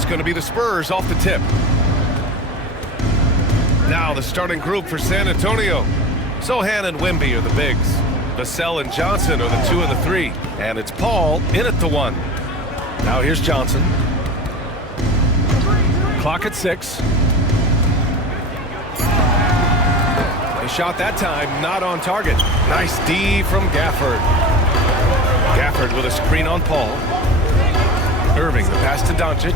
it's going to be the Spurs off the tip. Now the starting group for San Antonio. Sochan and Wemby are the bigs. Vassell and Johnson are the 2 and the 3. And it's Paul in at the 1. Now here's Johnson. Clock at 6. Nice shot that time, not on target. Nice D from Gafford. Gafford with a screen on Paul. Irving, the pass to Doncic.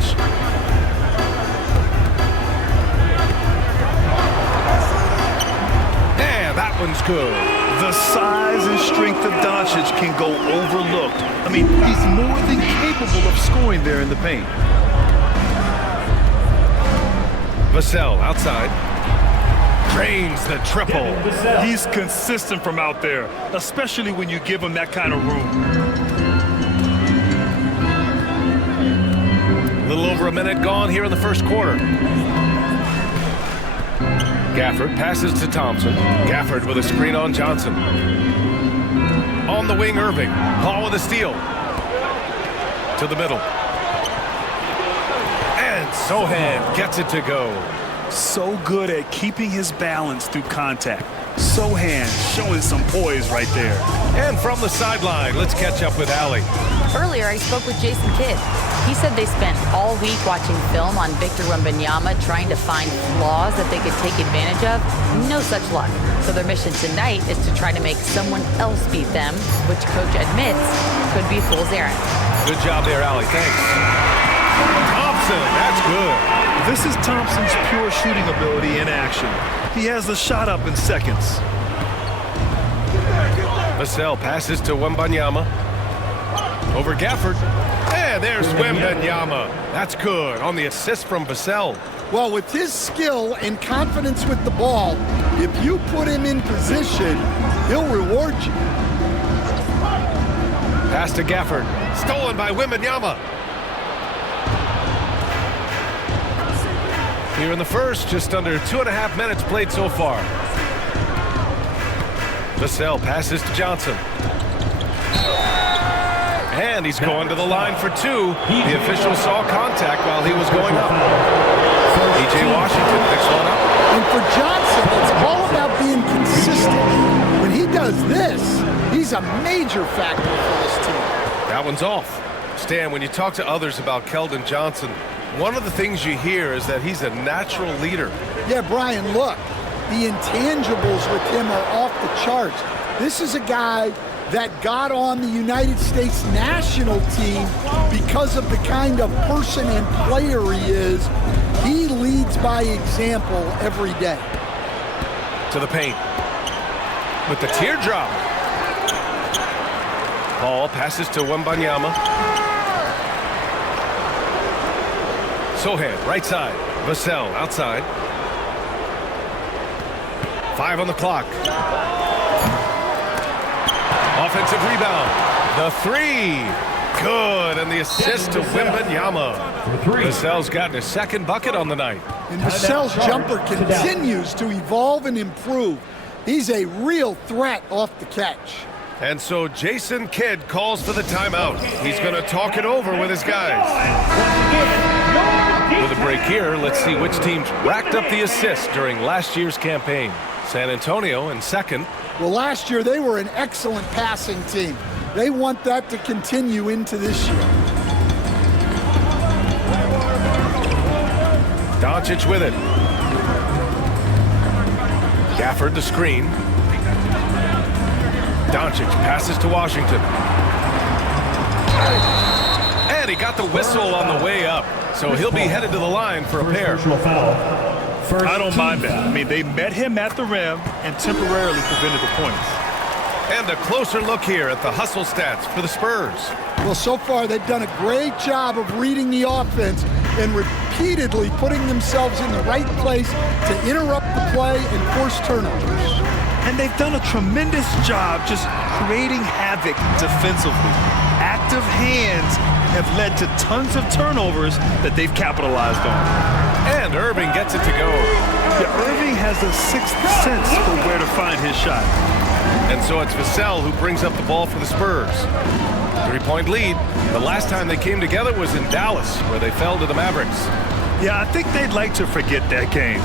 And that one's good. The size and strength of Doncic can go overlooked. I mean, he's more than capable of scoring there in the paint. Vassell outside. Drains the triple. He's consistent from out there, especially when you give him that kind of room. A little over a minute gone here in the first quarter. Gafford passes to Thompson. Gafford with a screen on Johnson. On the wing, Irving. Paul with a steal. To the middle. And Sochan gets it to go. So good at keeping his balance through contact. Sochan showing some poise right there. And from the sideline, let's catch up with Allie. Earlier, I spoke with Jason Kidd. He said they spent all week watching film on Victor Wembanyama, trying to find flaws that they could take advantage of. No such luck. So their mission tonight is to try to make someone else beat them, which coach admits could be fool's errand. Good job there, Allie. Thanks. Thompson, that's good. This is Thompson's pure shooting ability in action. He has the shot up in seconds. Vassell passes to Wembanyama. Over Gafford. And there's Wembanyama. That's good on the assist from Vassell. Well, with his skill and confidence with the ball, if you put him in position, he'll reward you. Pass to Gafford. Stolen by Wembanyama. Here in the first, just under 2.5 minutes played so far. Vassell passes to Johnson. And he's going to the line for 2. The official saw contact while he was going up. E.J. Washington picks one up. And for Johnson, it's all about being consistent. When he does this, he's a major factor for this team. That one's off. Stan, when you talk to others about Keldon Johnson, one of the things you hear is that he's a natural leader. Yeah, Brian, look, the intangibles with him are off the charts. This is a guy that got on the United States national team because of the kind of person and player he is. He leads by example every day. To the paint. With the teardrop. Paul passes to Wembanyama. Sochan, right side. Vassell, outside. 5 on the clock. Offensive rebound. The 3. Good. And the assist to Wembanyama. Vassell's gotten his second bucket on the night. And Vassell's jumper continues to evolve and improve. He's a real threat off the catch. And so Jason Kidd calls for the timeout. He's going to talk it over with his guys. With a break here, let's see which teams racked up the assists during last year's campaign. San Antonio in second. Well, last year they were an excellent passing team. They want that to continue into this year. Doncic with it. Gafford the screen. Doncic passes to Washington. And he got the whistle on the way up. So he'll be headed to the line for a pair. I don't mind that. I mean, they met him at the rim and temporarily prevented the points. And a closer look here at the hustle stats for the Spurs. Well, so far they've done a great job of reading the offense and repeatedly putting themselves in the right place to interrupt the play and force turnovers. And they've done a tremendous job just creating havoc defensively. Active hands have led to tons of turnovers that they've capitalized on. And Irving gets it to go. Yeah, Irving has a sixth sense for where to find his shot. And so it's Vassell who brings up the ball for the Spurs. 3-point lead. The last time they came together was in Dallas, where they fell to the Mavericks. Yeah, I think they'd like to forget that game.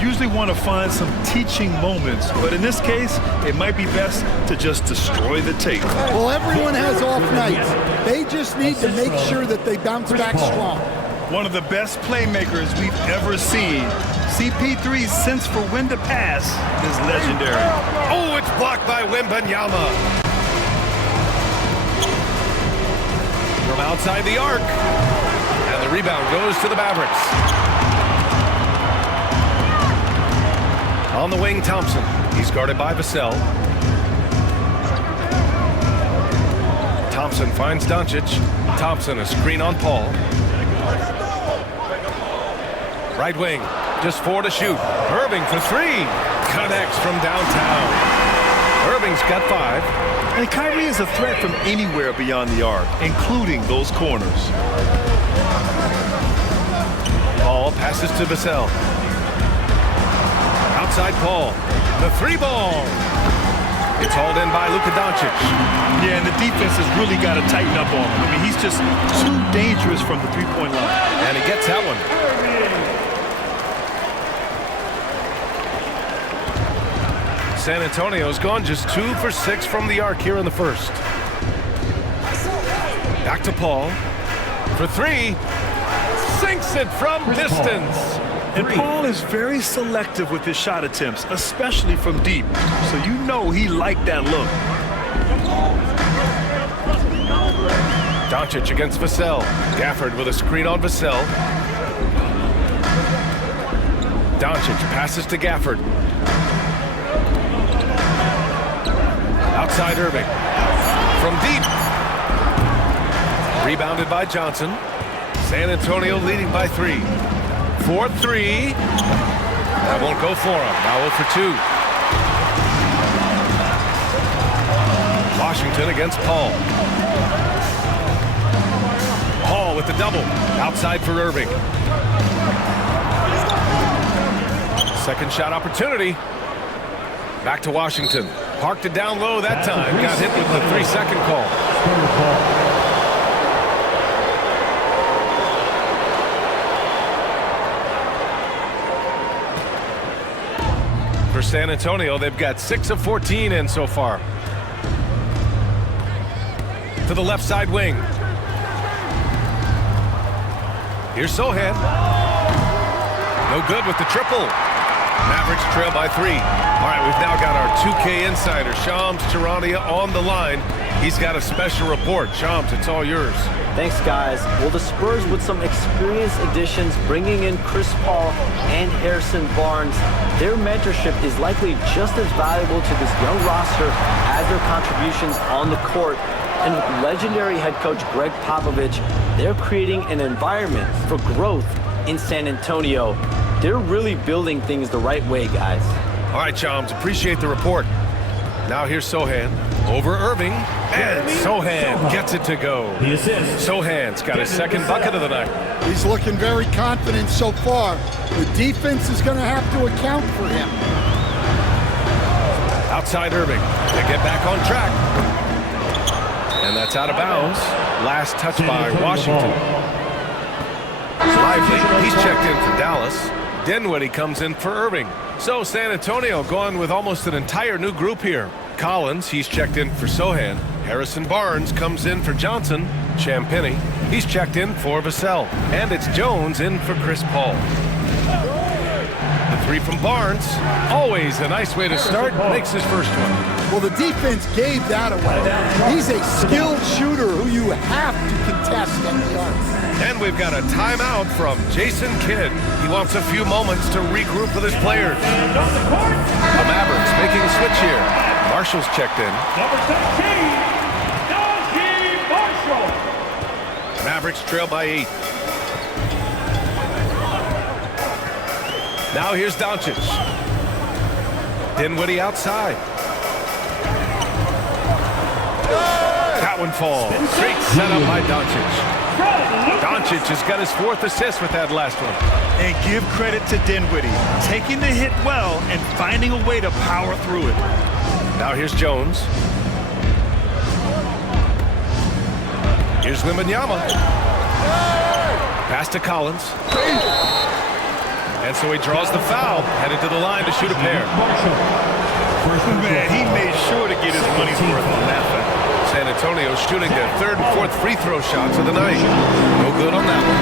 You usually want to find some teaching moments, but in this case, it might be best to just destroy the tape. Well, everyone has off nights. They just need to make sure that they bounce back strong. One of the best playmakers we've ever seen. CP3's sense for when to pass is legendary. Oh, it's blocked by Wembanyama. From outside the arc. And the rebound goes to the Mavericks. On the wing, Thompson. He's guarded by Vassell. Thompson finds Doncic. Thompson, a screen on Paul. Right wing, just 4 to shoot. Irving for 3. Connects from downtown. Irving's got 5. And Kyrie is a threat from anywhere beyond the arc, including those corners. Paul passes to Vassell. Outside Paul. The 3-ball. It's hauled in by Luka Doncic. Yeah, and the defense has really got to tighten up on him. I mean, he's just too dangerous from the three-point line. And he gets that one. San Antonio's gone just 2 for 6 from the arc here in the first. Back to Paul. For 3. Sinks it from distance. And Paul is very selective with his shot attempts, especially from deep. So you know he liked that look. Doncic against Vassell. Gafford with a screen on Vassell. Doncic passes to Gafford. Outside Irving. From deep. Rebounded by Johnson. San Antonio leading by 3. 4-3. That won't go for him. Now 0 for 2. Washington against Paul. Paul with the double. Outside for Irving. Second shot opportunity. Back to Washington. Parked it down low that time. Got hit with the 3-second call. For San Antonio, they've got 6 of 14 in so far. To the left side wing. Here's Sohan. No good with the triple. Mavericks trail by 3. All right, we've now got our 2K insider, Shams Charania, on the line. He's got a special report. Shams, it's all yours. Thanks, guys. Well, the Spurs with some experienced additions, bringing in Chris Paul and Harrison Barnes. Their mentorship is likely just as valuable to this young roster as their contributions on the court. And with legendary head coach Greg Popovich, they're creating an environment for growth in San Antonio. They're really building things the right way, guys. All right, Shams, appreciate the report. Now here's Sohan over Irving, and Sohan gets it to go. Sohan's got his second bucket of the night. He's looking very confident so far. The defense is going to have to account for him. Outside Irving, they get back on track. And that's out of bounds. Last touch by Washington. Lively, he's checked in for Dallas. Dinwiddie comes in for Irving. So San Antonio going with almost an entire new group here. Collins, he's checked in for Sohan. Harrison Barnes comes in for Johnson. Champagny, he's checked in for Vassell. And it's Jones in for Chris Paul. The 3 from Barnes, always a nice way to start, makes his first one. Well, the defense gave that away. He's a skilled shooter who you have to contest at the arc. And we've got a timeout from Jason Kidd. He wants a few moments to regroup with his players. The Mavericks making a switch here. Marshall's checked in. Number 17, Najee Marshall. Mavericks trail by 8. Now here's Doncic. Dinwiddie outside. That one falls. Great setup by Doncic. Doncic has got his 4th assist with that last one. And give credit to Dinwiddie, taking the hit well and finding a way to power through it. Now here's Jones. Here's Wembanyama. Pass to Collins. And so he draws the foul, headed to the line to shoot a pair. Man, he made sure to get his money's worth on that foul. San Antonio shooting their third and fourth free throw shots of the night. No good on that one.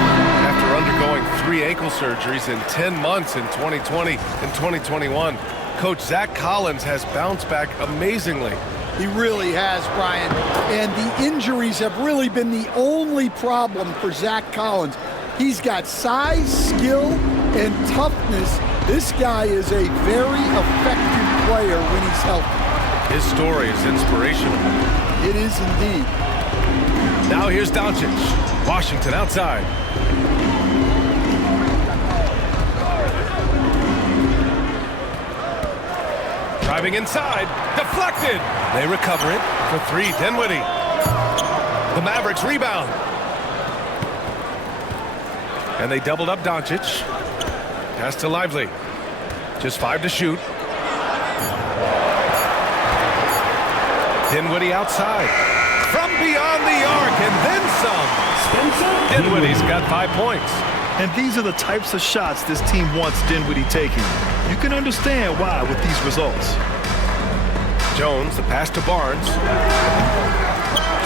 After undergoing 3 ankle surgeries in 10 months in 2020 and 2021, Coach Zach Collins has bounced back amazingly. He really has, Brian. And the injuries have really been the only problem for Zach Collins. He's got size, skill, and toughness. This guy is a very effective player when he's healthy. His story is inspirational. It is indeed. Now here's Doncic. Washington outside. Driving inside. Deflected. They recover it for 3. Dinwiddie. The Mavericks rebound. And they doubled up Doncic. Pass to Lively. Just 5 to shoot. Dinwiddie outside. From beyond the arc and then some. Dinwiddie's got 5 points. And these are the types of shots this team wants Dinwiddie taking. You can understand why with these results. Jones, the pass to Barnes.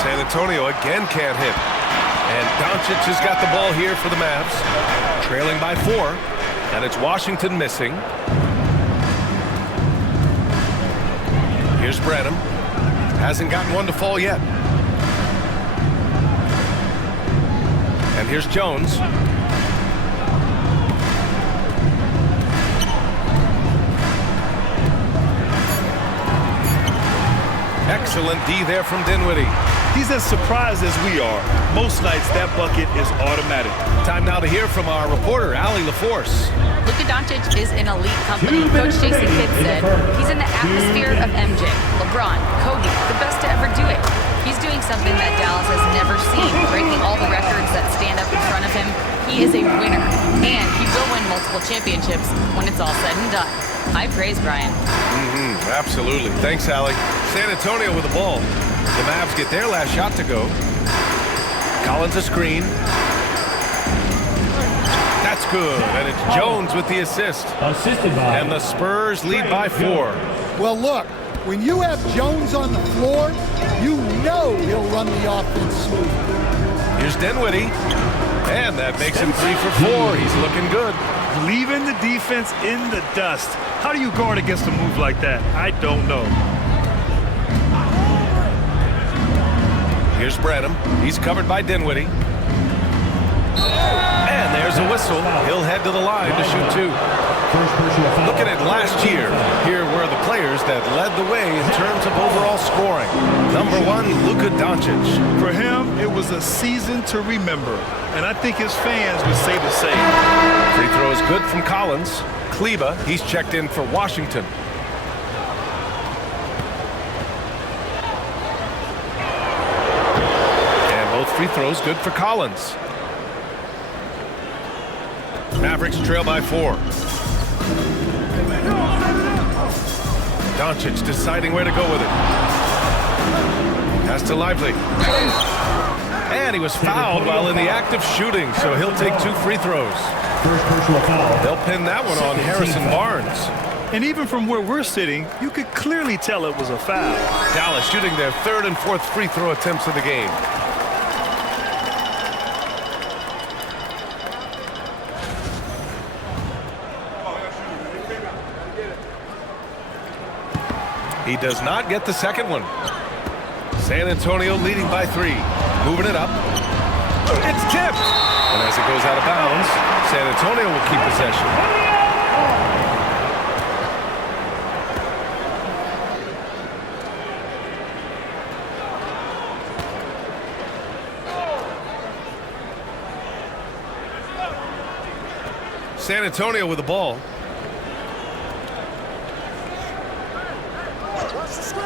San Antonio again can't hit. And Doncic has got the ball here for the Mavs. Trailing by 4. And it's Washington missing. Here's Branham. Hasn't gotten one to fall yet. And here's Jones. Excellent D there from Dinwiddie. He's as surprised as we are. Most nights that bucket is automatic. Time now to hear from our reporter, Allie LaForce. Luka Doncic is in elite company. Coach Jason Kidd said he's in the atmosphere of MJ, LeBron, Kobe, the best to ever do it. He's doing something that Dallas has never seen, breaking all the records that stand up in front of him. He is a winner, and he will win multiple championships when it's all said and done. High praise, Brian. Absolutely. Thanks, Allie. San Antonio with the ball. The Mavs get their last shot to go. Collins a screen. That's good. And it's Jones with the assist. Assisted by. And the Spurs lead by 4. Well, look, when you have Jones on the floor, you know he'll run the offense smooth. Here's Dinwiddie. And that makes him 3 for 4. He's looking good. Leaving the defense in the dust. How do you guard against a move like that? I don't know. Here's Branham. He's covered by Dinwiddie. And there's a whistle. He'll head to the line to shoot 2. Looking at last year, here were the players that led the way in terms of overall scoring. Number 1, Luka Doncic. For him, it was a season to remember. And I think his fans would say the same. Free throw is good from Collins. Kleba, he's checked in for Washington. And both free throws good for Collins. Mavericks trail by 4. Doncic deciding where to go with it. Pass to Lively. And he was fouled while in the act of shooting, so he'll take 2 free throws. First personal foul. They'll pin that one on Harrison Barnes. And even from where we're sitting, you could clearly tell it was a foul. Dallas shooting their 3rd and 4th free throw attempts of the game. He does not get the second one. San Antonio leading by 3. Moving it up. It's tipped. And as it goes out of bounds, San Antonio will keep possession. San Antonio with the ball.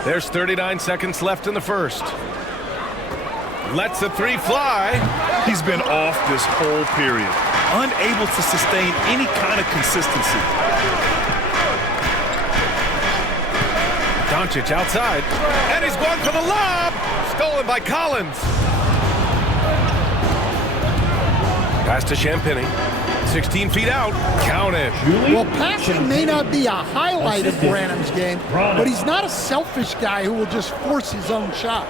There's 39 seconds left in the first. Lets the 3 fly. He's been off this whole period, unable to sustain any kind of consistency. Doncic outside, and he's going for the lob. Stolen by Collins. Pass to Champagny. 16 feet out. Count it. Well, passing may not be a highlight of Branham's game, but he's not a selfish guy who will just force his own shot.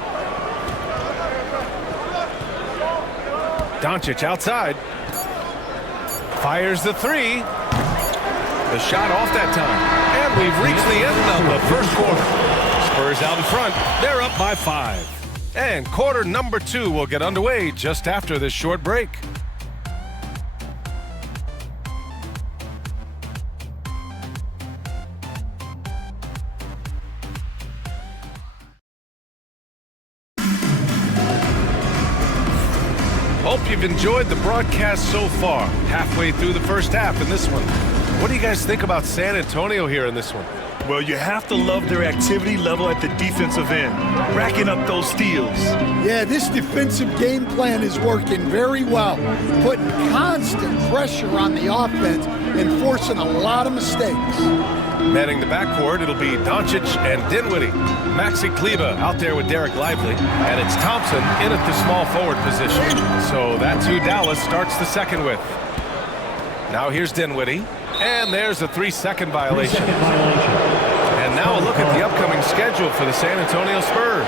Doncic outside. Fires the three. The shot off that time. And we've reached the end of the first quarter. Spurs out in front. They're up by 5. And quarter number 2 will get underway just after this short break. Hope you've enjoyed the broadcast so far. Halfway through the first half in this one. What do you guys think about San Antonio here in this one? Well, you have to love their activity level at the defensive end, racking up those steals. Yeah, this defensive game plan is working very well, putting constant pressure on the offense and forcing a lot of mistakes. Manning the backcourt, it'll be Doncic and Dinwiddie. Maxi Kleber out there with Derek Lively, and it's Thompson in at the small forward position. So that's who Dallas starts the second with. Now here's Dinwiddie, and there's a 3-second violation. And now a look at the upcoming schedule for the San Antonio Spurs.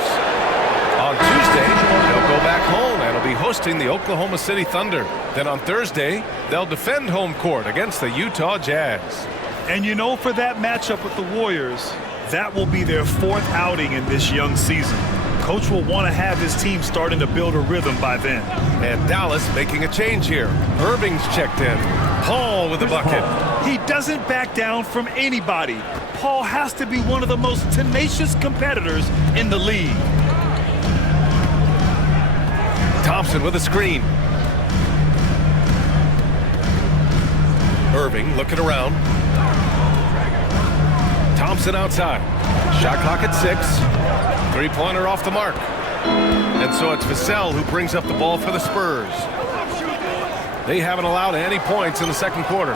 On Tuesday, they'll go back home and will be hosting the Oklahoma City Thunder. Then on Thursday, they'll defend home court against the Utah Jazz. And you know, for that matchup with the Warriors, that will be their 4th outing in this young season. Coach will want to have his team starting to build a rhythm by then. And Dallas making a change here. Irving's checked in. Paul with the bucket. He doesn't back down from anybody. Paul has to be one of the most tenacious competitors in the league. Thompson with a screen. Irving looking around. Thompson outside. Shot clock at 6. Three-pointer off the mark. And so it's Vassell who brings up the ball for the Spurs. They haven't allowed any points in the second quarter.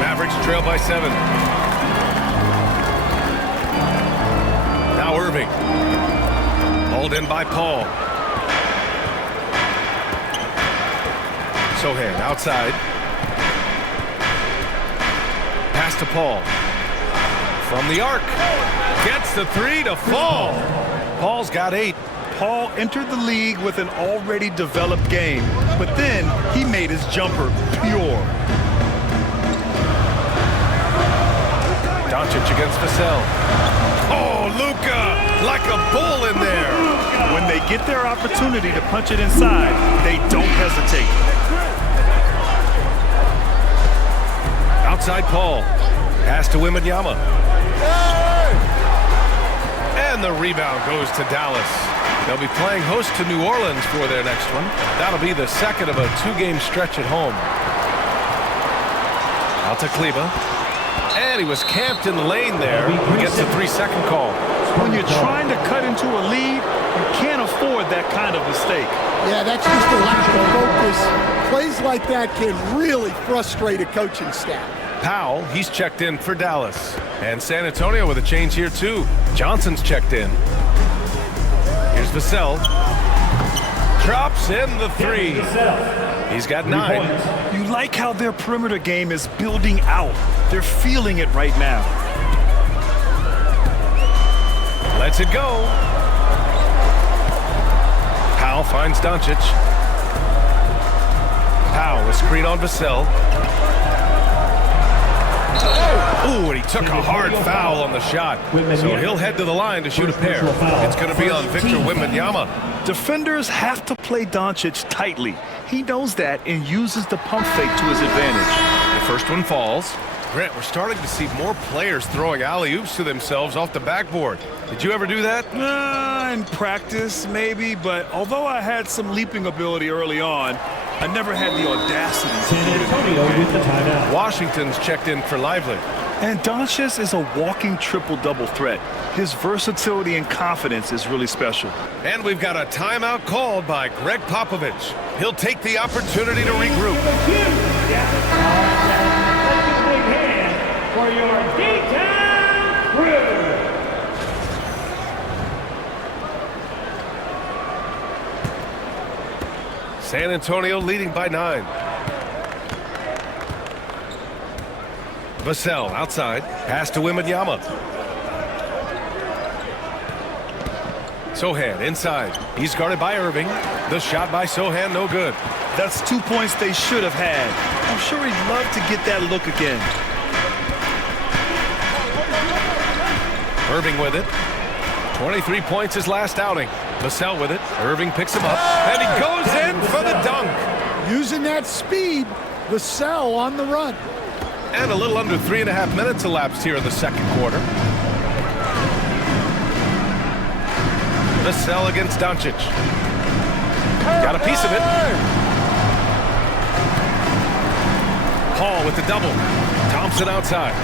Mavericks trail by 7. Now Irving. Hauled in by Paul. Sohan outside. Pass to Paul. From the arc. Gets the 3 to fall. Paul's got 8. Paul entered the league with an already developed game, but then he made his jumper pure. Doncic against Vassell. Oh, Luka, like a bull in there. When they get their opportunity to punch it inside, they don't hesitate. Outside Paul. Pass to Wembanyama. And the rebound goes to Dallas. They'll be playing host to New Orleans for their next one. That'll be the second of a 2-game stretch at home. Out to Kleber. And he was camped in the lane there. He gets a 3-second call. When you're trying to cut into a lead, you can't afford that kind of mistake. Yeah, that's just a lack of focus. Plays like that can really frustrate a coaching staff. Powell, he's checked in for Dallas. And San Antonio with a change here too. Johnson's checked in. Here's Vassell. Drops in the 3. He's got 9. You like how their perimeter game is building out. They're feeling it right now. Lets it go. Powell finds Doncic. Powell, a screen on Vassell. Ooh, and he took a hard foul on the shot. So he'll head to the line to shoot a pair. It's going to be on Victor Wembanyama. Defenders have to play Doncic tightly. He knows that and uses the pump fake to his advantage. The first one falls. Grant, we're starting to see more players throwing alley-oops to themselves off the backboard. Did you ever do that? In practice, maybe, but although I had some leaping ability early on, I never had the audacity to San Antonio with the timeout. Washington's checked in for Lively. And Doncic is a walking triple-double threat. His versatility and confidence is really special. And we've got a timeout called by Greg Popovich. He'll take the opportunity to regroup. For your D-Town crew. San Antonio leading by 9. Vassell outside. Pass to Wembanyama. Sohan inside. He's guarded by Irving. The shot by Sohan, no good. That's 2 points they should have had. I'm sure he'd love to get that look again. Irving with it. 23 points his last outing. Vassell with it. Irving picks him up, and he goes in for the dunk. Using that speed, Vassell on the run. And a little under 3.5 minutes elapsed here in the second quarter. Vassell against Doncic. Got a piece of it. Hall with the double. Thompson outside.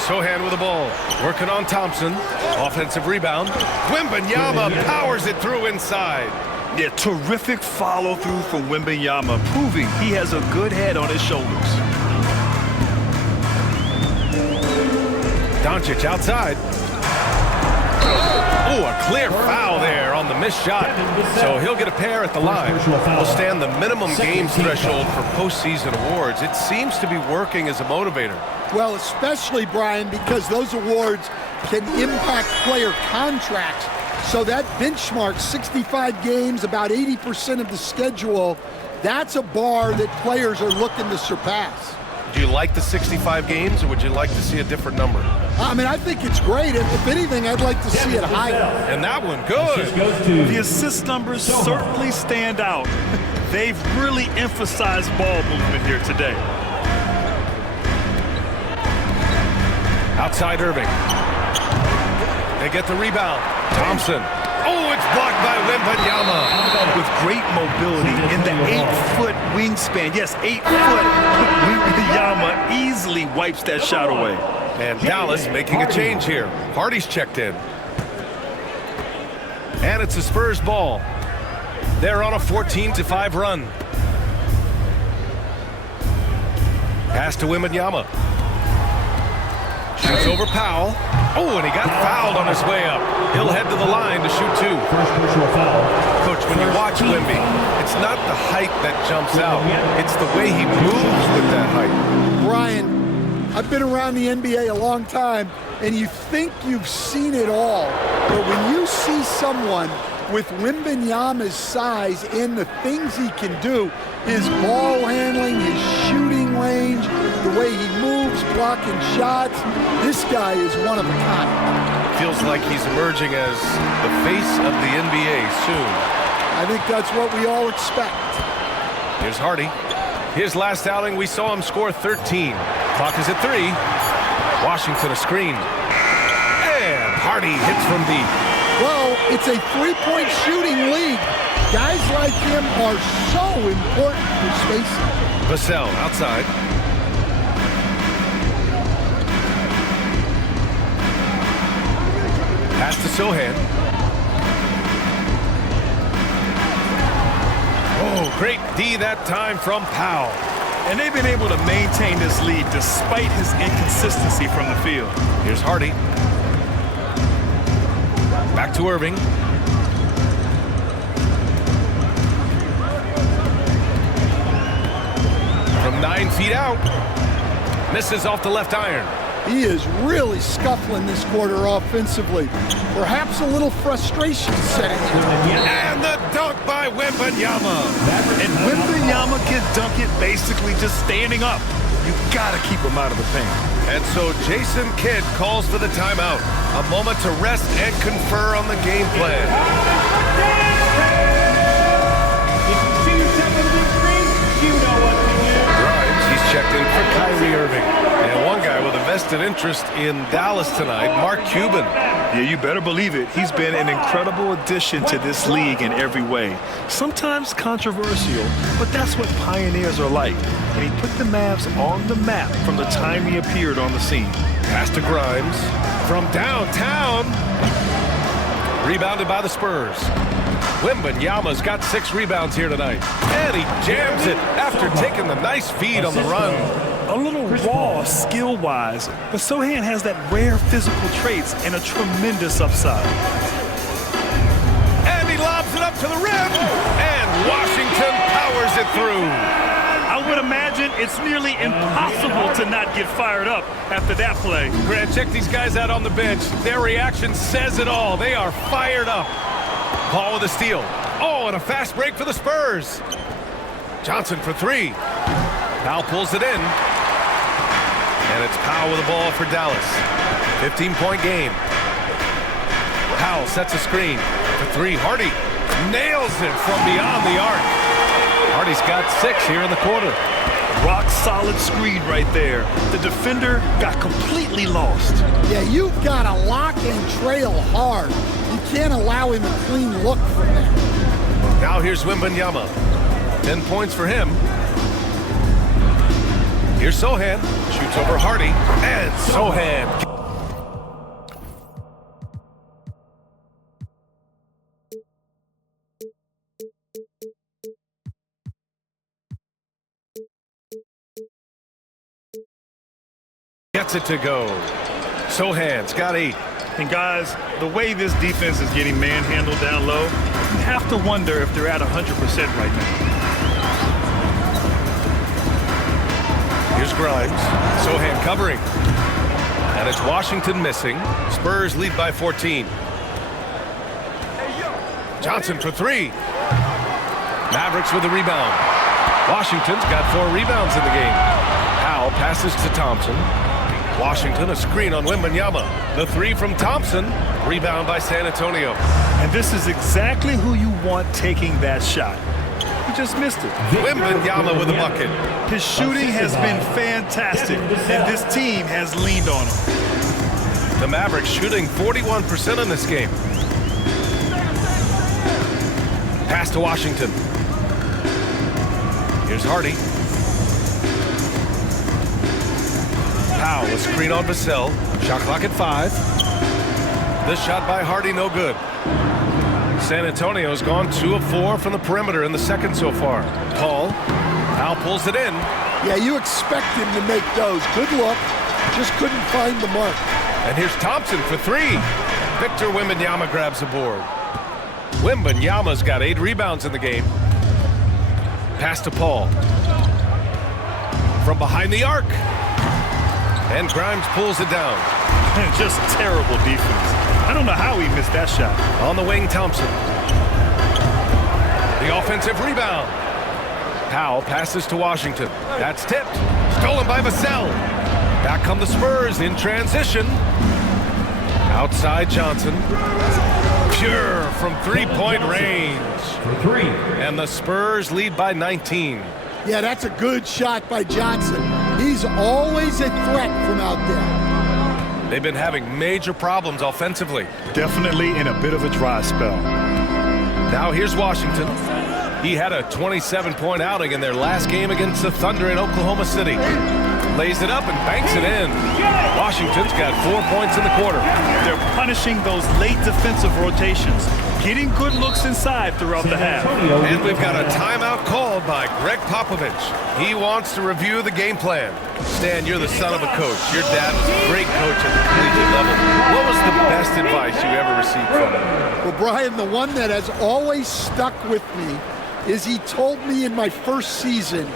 Sohan with the ball. Working on Thompson. Offensive rebound. Wembanyama powers it through inside. Yeah, terrific follow-through from Wembanyama, proving he has a good head on his shoulders. Doncic outside. Oh, a clear foul there on the missed shot. So he'll get a pair at the line. Will stand the minimum games threshold for postseason awards. It seems to be working as a motivator. Well, especially, Brian, because those awards can impact player contracts. So that benchmark, 65 games, about 80% of the schedule, that's a bar that players are looking to surpass. Do you like the 65 games, or would you like to see a different number? I mean, I think it's great. If anything, I'd like to see it higher. And that one, good. The assist numbers certainly stand out. They've really emphasized ball movement here today. Outside Irving. They get the rebound. Thompson. Oh, it's blocked by Wembanyama. With great mobility in the 8-foot wingspan. Yes, 8 foot. Wembanyama easily wipes that shot away. And Dallas making a change here. Hardy's checked in. And it's the Spurs ball. They're on a 14-5 run. Pass to Wembanyama. Shoots over Powell. Oh, and he got fouled on his way up. He'll head to the line to shoot 2. First personal foul. Coach, when you watch Wemby, it's not the height that jumps out. It's the way he moves with that height. Brian, I've been around the NBA a long time, and you think you've seen it all. But when you see someone with Wembanyama's size and the things he can do, his ball handling, his shooting range, the way he moves, blocking shots, this guy is one of a kind. Feels like he's emerging as the face of the NBA soon. I think that's what we all expect. Here's Hardy. His last outing, we saw him score 13. Clock is at 3. Washington a screen. And Hardy hits from deep. Well, it's a three-point shooting league. Guys like him are so important for spacing. Vassell outside. Pass to Sohan. Oh, great D that time from Powell. And they've been able to maintain this lead despite his inconsistency from the field. Here's Hardy. Back to Irving. From 9 feet out. Misses off the left iron. He is really scuffling this quarter offensively. Perhaps a little frustration setting in. And the dunk by Wembanyama. And Wembanyama can dunk it basically just standing up. You gotta keep him out of the paint. And so Jason Kidd calls for the timeout. A moment to rest and confer on the game plan. Grimes, he's checked in for Kyrie Irving. And one guy with a vested interest in Dallas tonight, Mark Cuban. Yeah, you better believe it. He's been an incredible addition to this league in every way. Sometimes controversial, but that's what pioneers are like. And he put the Mavs on the map from the time he appeared on the scene. Pass to Grimes from downtown. Rebounded by the Spurs. Wembanyama's got 6 rebounds here tonight. And he jams it after taking the nice feed on the run. A little raw skill-wise, but Sohan has that rare physical traits and a tremendous upside. And to the rim, and Washington powers it through. I would imagine it's nearly impossible to not get fired up after that play. Grant, check these guys out on the bench. Their reaction says it all. They are fired up. Paul with a steal. Oh, and a fast break for the Spurs. Johnson for three. Powell pulls it in. And it's Powell with the ball for Dallas. 15-point game. Powell sets a screen for three. Hardy nails it from beyond the arc. Hardy's got 6 here in the quarter. Rock solid screen right there. The defender got completely lost. Yeah, you've got to lock and trail hard. You can't allow him a clean look from that. Now here's Wembanyama. 10 points for him. Here's Sohan. Shoots over Hardy. And Sohan. Gets it to go. Sohan's got 8. And guys, the way this defense is getting manhandled down low, you have to wonder if they're at 100% right now. Here's Grimes. Sohan covering. And it's Washington missing. Spurs lead by 14. Johnson for 3. Mavericks with the rebound. Washington's got 4 rebounds in the game. Powell passes to Thompson. Washington, a screen on Wembanyama. The 3 from Thompson. Rebound by San Antonio. And this is exactly who you want taking that shot. He just missed it. Wembanyama with a bucket. His shooting has been fantastic, and this team has leaned on him. The Mavericks shooting 41% in this game. Pass to Washington. Here's Hardy. Powell, a screen on Vassell. Shot clock at 5. This shot by Hardy, no good. San Antonio's gone 2 of 4 from the perimeter in the second so far. Paul. Powell pulls it in. Yeah, you expect him to make those. Good look. Just couldn't find the mark. And here's Thompson for 3. Victor Wembanyama grabs the board. Wembanyama's got 8 rebounds in the game. Pass to Paul. From behind the arc. And Grimes pulls it down. Just terrible defense. I don't know how he missed that shot. On the wing, Thompson. The offensive rebound. Powell passes to Washington. That's tipped. Stolen by Vassell. Back come the Spurs in transition. Outside Johnson. Pure from 3-point range. For 3. And the Spurs lead by 19. Yeah, that's a good shot by Johnson. He's always a threat from out there. They've been having major problems offensively. Definitely in a bit of a dry spell. Now here's Washington. He had a 27-point outing in their last game against the Thunder in Oklahoma City. Lays it up and banks it in. Washington's got 4 points in the quarter. They're punishing those late defensive rotations, getting good looks inside throughout the half. And we've got a timeout called by Greg Popovich. He wants to review the game plan. Stan, you're the son of a coach. Your dad was a great coach at the collegiate level. What was the best advice you ever received from him? Well, Brian, the one that has always stuck with me is he told me in my first season,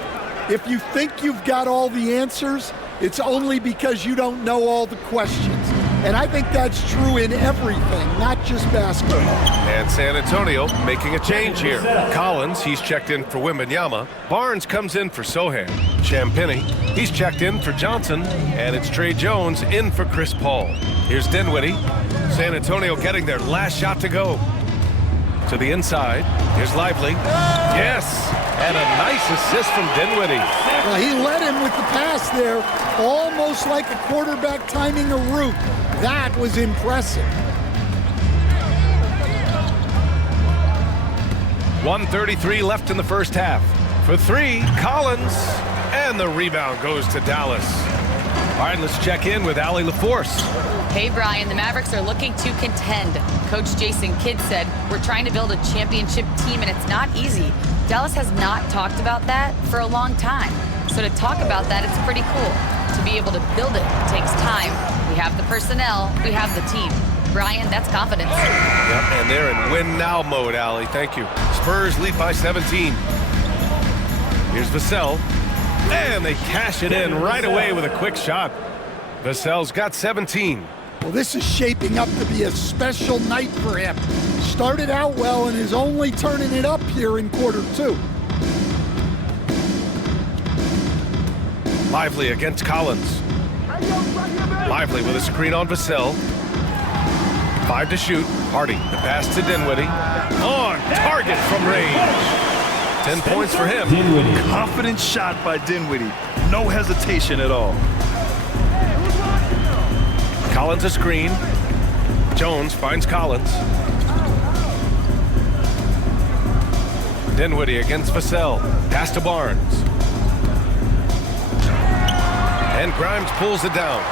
if you think you've got all the answers, it's only because you don't know all the questions. And I think that's true in everything, not just basketball. And San Antonio making a change here. Collins, he's checked in for Wembanyama. Barnes comes in for Sohan. Champagnie, he's checked in for Johnson. And it's Trey Jones in for Chris Paul. Here's Dinwiddie. San Antonio getting their last shot to go. To the inside. Here's Lively. Yes! And a nice assist from Dinwiddie. Well, he led him with the pass there, almost like a quarterback timing a route. That was impressive. 1:33 left in the first half. For 3, Collins. And the rebound goes to Dallas. All right, let's check in with Allie LaForce. Hey, Brian, the Mavericks are looking to contend. Coach Jason Kidd said, we're trying to build a championship team, and it's not easy. Dallas has not talked about that for a long time. So to talk about that, it's pretty cool. To be able to build it takes time. We have the personnel, we have the team. Brian. That's confidence. Yep, and they're in win now mode, Allie. Thank you. Spurs lead by 17. Here's Vassell. And they cash it in right away with a quick shot. Vassell's got 17. Well, this is shaping up to be a special night for him. Started out well and is only turning it up here in quarter 2. Lively against Collins. Lively with a screen on Vassell. 5 to shoot. Hardy, the pass to Dinwiddie. On target from range. 10 points for him. Confident shot by Dinwiddie. No hesitation at all. Collins a screen. Jones finds Collins. Dinwiddie against Vassell. Pass to Barnes. And Grimes pulls it down.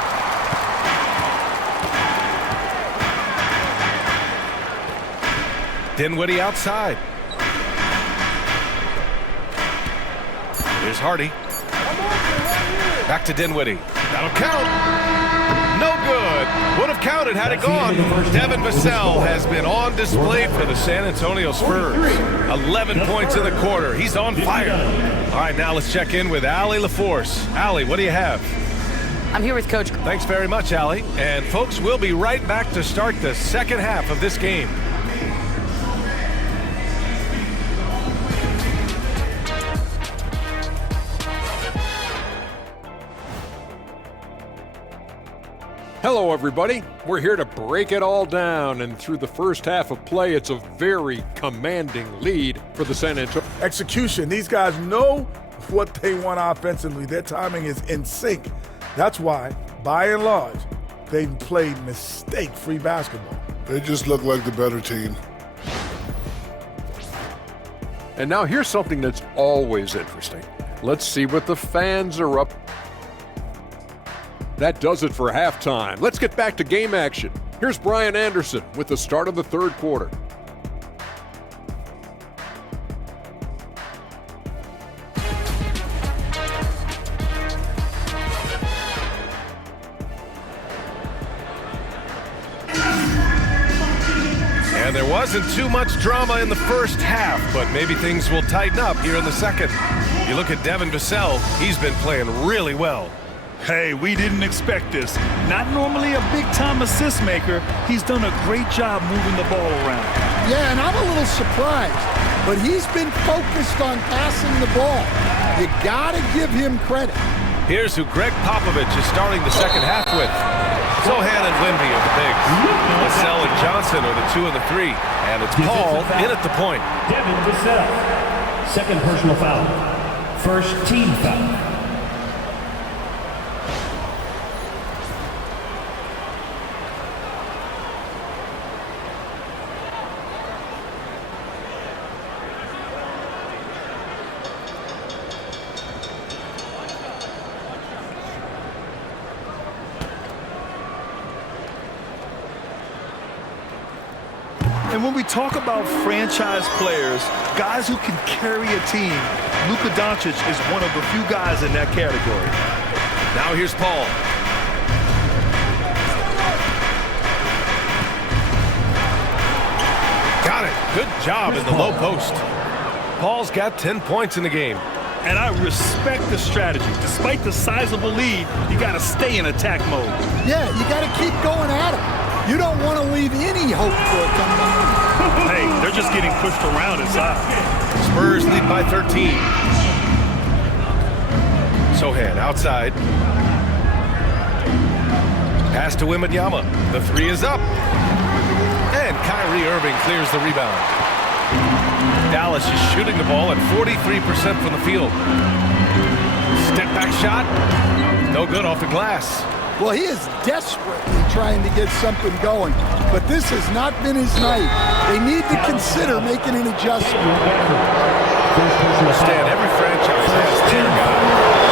Dinwiddie outside. Here's Hardy. Back to Dinwiddie. That'll count. No good. Would have counted had it gone. Devin Vassell has been on display for the San Antonio Spurs. 11 points in the quarter. He's on fire. All right, now let's check in with Allie LaForce. Allie, what do you have? I'm here with Coach. Thanks very much, Allie. And folks, we'll be right back to start the second half of this game. Hello, everybody. We're here to break it all down, and through the first half of play, it's a very commanding lead for the San Antonio. Execution. These guys know what they want offensively. Their timing is in sync. That's why, by and large, they've played mistake-free basketball. They just look like the better team. And now here's something that's always interesting. Let's see what the fans are up. That does it for halftime. Let's get back to game action. Here's Brian Anderson with the start of the third quarter. And there wasn't too much drama in the first half, but maybe things will tighten up here in the second. You look at Devin Vassell, he's been playing really well. Hey, we didn't expect this. Not normally a big-time assist maker. He's done a great job moving the ball around. Yeah, and I'm a little surprised, but he's been focused on passing the ball. You gotta give him credit. Here's who Greg Popovich is starting the second half with. Sohan and Wemby are the bigs. Vassell and Johnson are the 2 and the 3. And it's Paul in at the point. Devin Vassell, second personal foul. First team foul. And when we talk about franchise players, guys who can carry a team, Luka Doncic is one of the few guys in that category. Now here's Paul. Got it. Good job in the low post. Paul's got 10 points in the game. And I respect the strategy. Despite the sizable lead, you got to stay in attack mode. Yeah, you got to keep going at him. You don't want to leave any hope for a comeback. Hey, they're just getting pushed around inside. Spurs lead by 13. Sohan outside. Pass to Wembanyama. The 3 is up. And Kyrie Irving clears the rebound. Dallas is shooting the ball at 43% from the field. Step back shot. No good off the glass. Well, he is desperately trying to get something going, but this has not been his night. They need to consider making an adjustment. Stan, every franchise has their guy.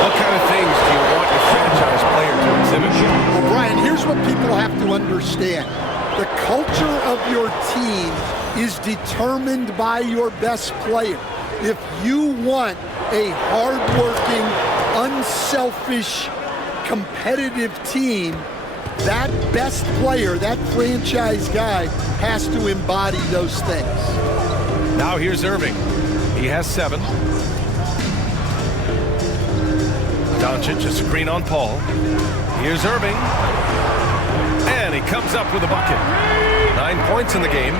What kind of things do you want your franchise player to exhibit? Well, Brian, here's what people have to understand. The culture of your team is determined by your best player. If you want a hardworking, unselfish, competitive team, That best player, that franchise guy, has to embody those things. Now here's Irving. He has 7. Doncic, a screen on Paul. Here's Irving. And he comes up with a bucket. 9 points in the game.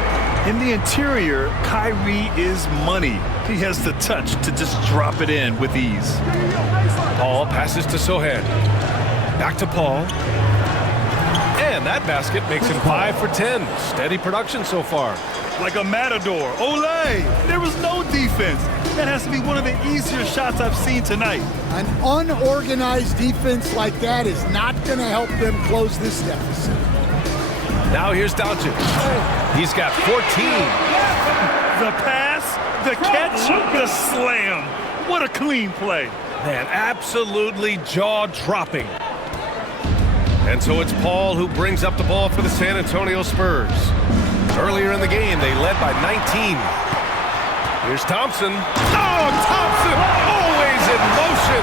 In the interior, Kyrie is money. He has the touch to just drop it in with ease. Paul passes to Sohan. Back to Paul. And that basket makes him 5 for 10. Steady production so far. Like a matador. Olay! There was no defense. That has to be one of the easier shots I've seen tonight. An unorganized defense like that is not going to help them close this deficit. Now here's Doncic. He's got 14. The pass, the catch, the slam. What a clean play. Man, absolutely jaw-dropping. And so it's Paul who brings up the ball for the San Antonio Spurs. Earlier in the game, they led by 19. Here's Thompson. Oh, Thompson! Always in motion!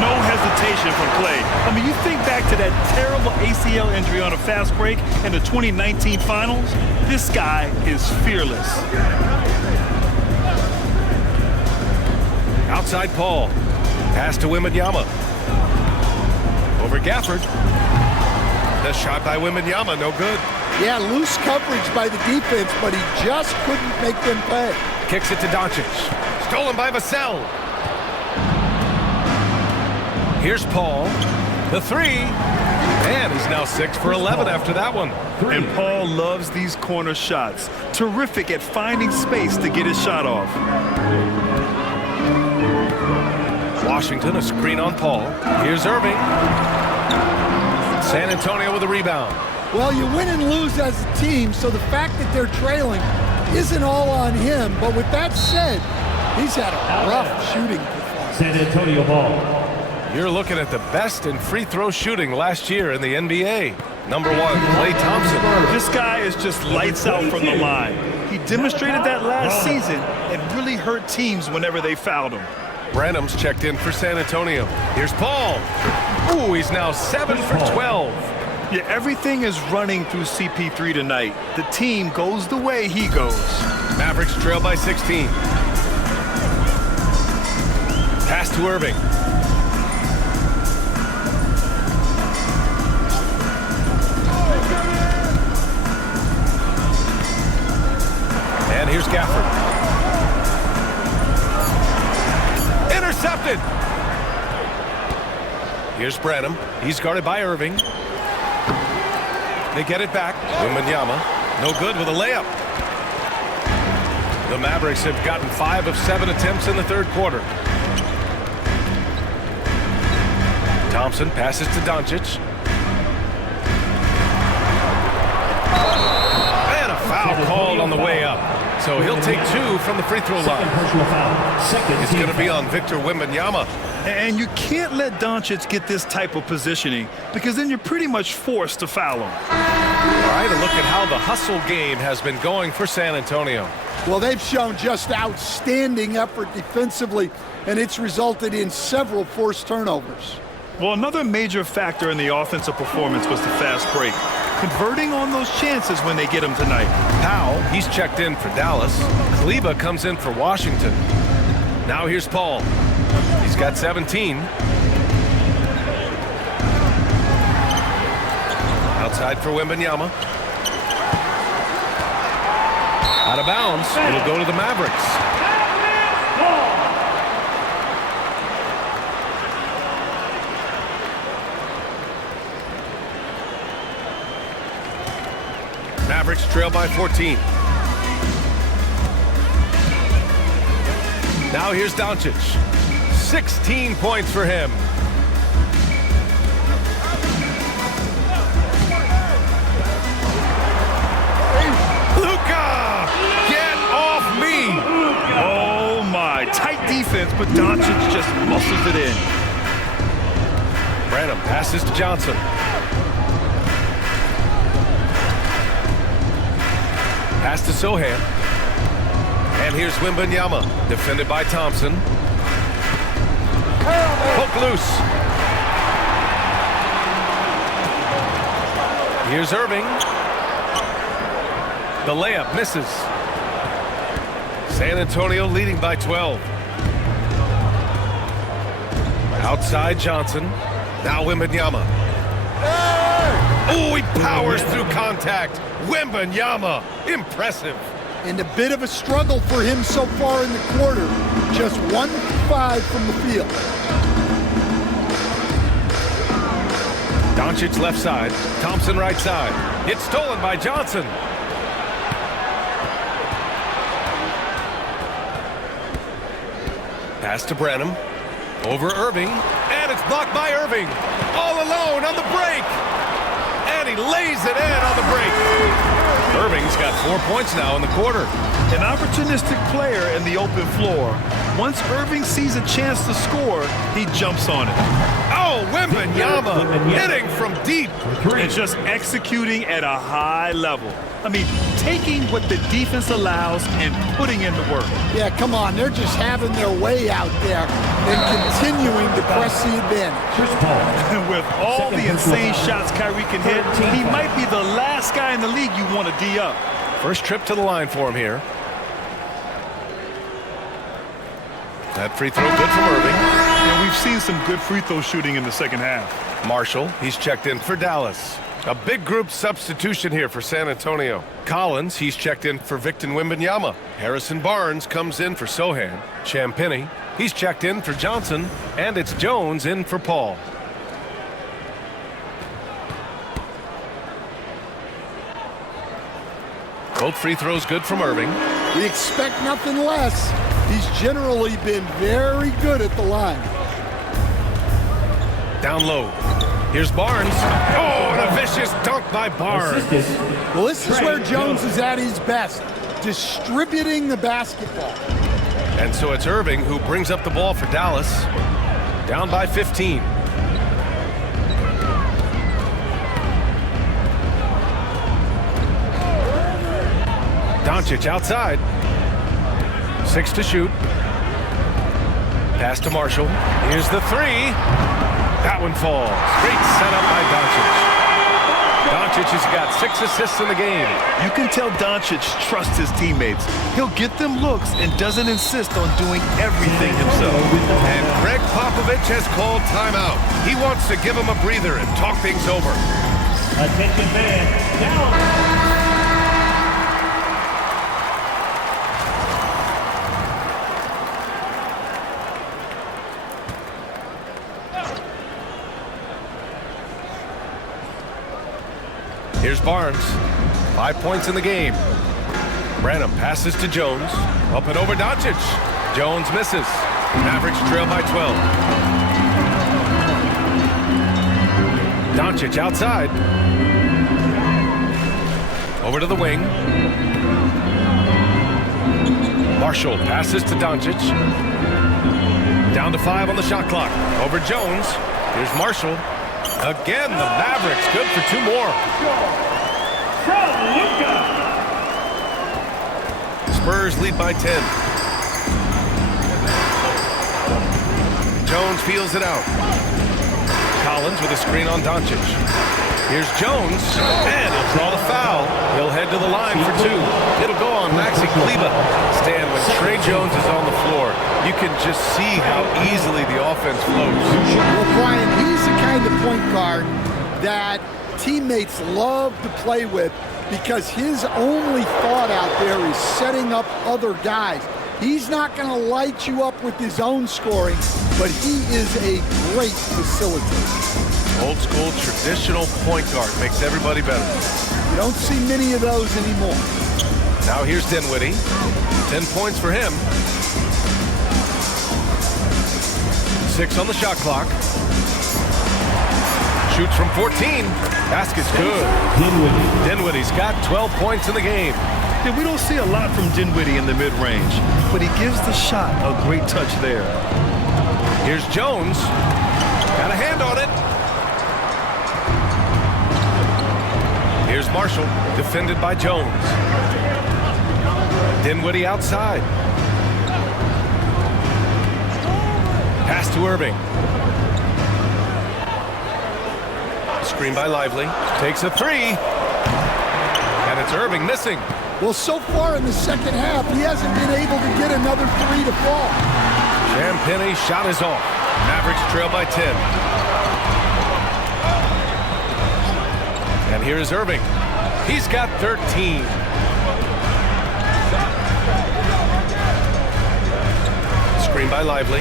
No hesitation from Clay. I mean, you think back to that terrible ACL injury on a fast break in the 2019 finals. This guy is fearless. Outside Paul. Pass to Wembanyama. Over Gafford. The shot by Wembanyama, no good. Yeah, loose coverage by the defense, but he just couldn't make them pay. Kicks it to Doncic. Stolen by Vassell. Here's Paul. The 3. And he's now 6 for 11 after that one. And Paul loves these corner shots. Terrific at finding space to get his shot off. Washington, a screen on Paul. Here's Irving. San Antonio with a rebound. Well, you win and lose as a team, so the fact that they're trailing isn't all on him. But with that said, he's had a rough shooting performance. San Antonio ball. You're looking at the best in free throw shooting last year in the NBA. Number 1, Klay Thompson. This guy is just lights out from the line. He demonstrated that last season and really hurt teams whenever they fouled him. Branham's checked in for San Antonio. Here's Paul. Ooh, he's now 7 for 12. Yeah, everything is running through CP3 tonight. The team goes the way he goes. Mavericks trail by 16. Pass to Irving. And here's Gafford. Intercepted. Here's Branham. He's guarded by Irving. They get it back. Wembanyama, no good with a layup. The Mavericks have gotten 5 of 7 attempts in the third quarter. Thompson passes to Doncic. And a foul called on the way up. So he'll take 2 from the free throw line. It's going to be on Victor Wembanyama. And you can't let Doncic get this type of positioning because then you're pretty much forced to foul him. All right, a look at how the hustle game has been going for San Antonio. Well, they've shown just outstanding effort defensively, and it's resulted in several forced turnovers. Well, another major factor in the offensive performance was the fast break. Converting on those chances when they get them tonight. Powell, he's checked in for Dallas. Kleba comes in for Washington. Now here's Paul. He's got 17. Outside for Wembanyama. Out of bounds. It'll go to the Mavericks. Mavericks trail by 14. Now here's Doncic. 16 points for him. Luka! Get off me! Oh my, tight defense, but Doncic just muscles it in. Branham passes to Johnson. Pass to Sohan. And here's Wembanyama, defended by Thompson. Poke loose. Here's Irving. The layup misses. San Antonio leading by 12. Outside Johnson. Now Wembanyama. Oh, he powers through contact. Wembanyama, impressive. And a bit of a struggle for him so far in the quarter. Just 1-5 from the field. Doncic left side. Thompson right side. It's stolen by Johnson. Pass to Branham. Over Irving. And it's blocked by Irving. All alone on the break. And he lays it in on the break. Irving's got 4 points now in the quarter. An opportunistic player in the open floor. Once Irving sees a chance to score, he jumps on it. Oh, Wembanyama hitting from deep. And just executing at a high level. I mean, taking what the defense allows and putting in the work. Yeah, come on. They're just having their way out there and continuing to press the advantage. And with all the insane shots Kyrie can hit, he might be the last guy in the league you want to D up. First trip to the line for him here. That free throw good from Irving. And we've seen some good free throw shooting in the second half. Marshall, he's checked in for Dallas. A big group substitution here for San Antonio. Collins, he's checked in for Victor Wembanyama. Harrison Barnes comes in for Sohan. Champagnie, he's checked in for Johnson. And it's Jones in for Paul. Both free throws good from Irving. We expect nothing less. He's generally been very good at the line. Down low. Here's Barnes. Oh, and a vicious dunk by Barnes. Well, this is where Jones is at his best, distributing the basketball. And so it's Irving who brings up the ball for Dallas. Down by 15. Doncic outside. 6 to shoot. Pass to Marshall. Here's the three. That one falls. Great setup by Doncic. Doncic has got 6 assists in the game. You can tell Doncic trusts his teammates. He'll get them looks and doesn't insist on doing everything himself. And Greg Popovich has called timeout. He wants to give him a breather and talk things over. Attention man, down. Here's Barnes. 5 points in the game. Branham passes to Jones. Up and over Doncic. Jones misses. Mavericks trail by 12. Doncic outside. Over to the wing. Marshall passes to Doncic. Down to 5 on the shot clock. Over Jones. Here's Marshall. Again, the Mavericks good for 2 more. Spurs lead by 10. Jones feels it out. Collins with a screen on Doncic. Here's Jones, and he'll draw the foul. He'll head to the line for 2. It'll go on Maxi Kleber. Stan, when Trey Jones is on the floor, you can just see how easily the offense flows. Well, Brian, he's the kind of point guard that teammates love to play with because his only thought out there is setting up other guys. He's not going to light you up with his own scoring, but he is a great facilitator. Old school, traditional point guard makes everybody better. You don't see many of those anymore. Now here's Dinwiddie. 10 points for him. 6 on the shot clock. Shoots from 14. Basket's good. Dinwiddie's got 12 points in the game. Yeah, we don't see a lot from Dinwiddie in the mid-range, but he gives the shot a great touch there. Here's Jones. Got a hand on it. Here's Marshall, defended by Jones. Dinwiddie outside. Pass to Irving. Screen by Lively. Takes a three. And it's Irving missing. Well, so far in the second half, he hasn't been able to get another three to fall. Champagne's shot is off. Mavericks trail by 10. And here's Irving. He's got 13. Screen by Lively.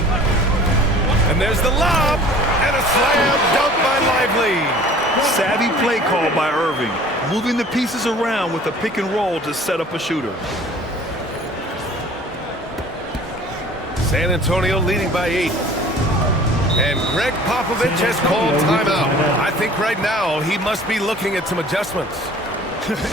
And there's the lob. And a slam dunk by Lively. Savvy play call by Irving, moving the pieces around with a pick and roll to set up a shooter. San Antonio leading by 8. And Greg Popovich has called timeout. I think right now he must be looking at some adjustments.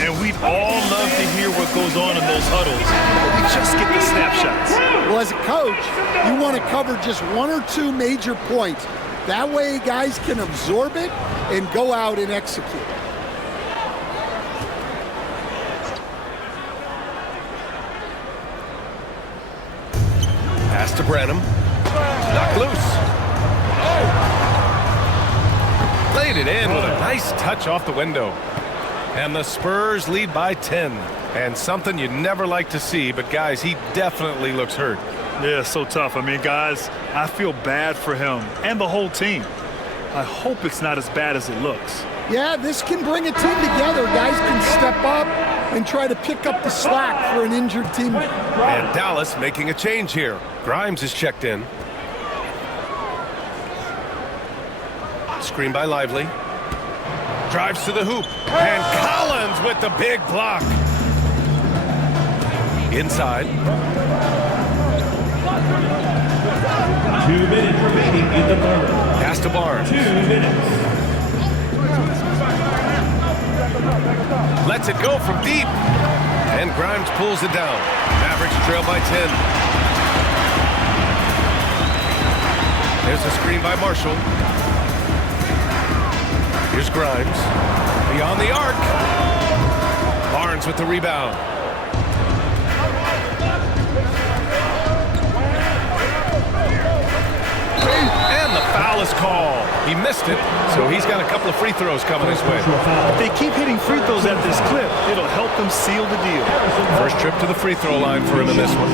And we'd all love to hear what goes on in those huddles, but we just get the snapshots. Well, as a coach, you want to cover just one or two major points. That way guys can absorb it and go out and execute. Pass to Branham. Knocked loose. Played it in with a nice touch off the window. And the Spurs lead by 10. And something you never like to see, but guys, he definitely looks hurt. Yeah, so tough. I mean, guys, I feel bad for him and the whole team. I hope it's not as bad as it looks. Yeah, this can bring a team together. Guys can step up and try to pick up the slack for an injured teammate. And Dallas making a change here. Grimes is checked in. Screen by Lively. Drives to the hoop. And Collins with the big block. Inside. 2 minutes remaining in the third. Pass to Barnes. 2 minutes. Lets it go from deep. And Grimes pulls it down. Mavericks trail by 10. There's a screen by Marshall. Here's Grimes. Beyond the arc. Barnes with the rebound. And the foul is called. He missed it, so he's got a couple of free throws coming his way. If they keep hitting free throws at this clip, it'll help them seal the deal. First trip to the free throw line for him in this one.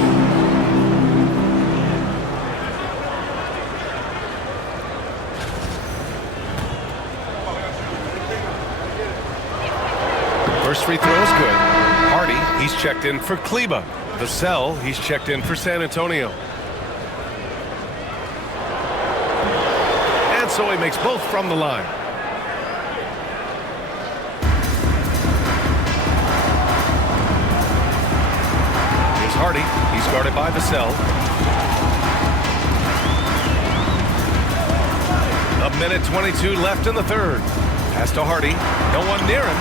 First free throw is good. Hardy, he's checked in for Kleba. Vassell, he's checked in for San Antonio. And so he makes both from the line. Here's Hardy. He's guarded by Vassell. A minute 22 left in the third. Pass to Hardy. No one near him.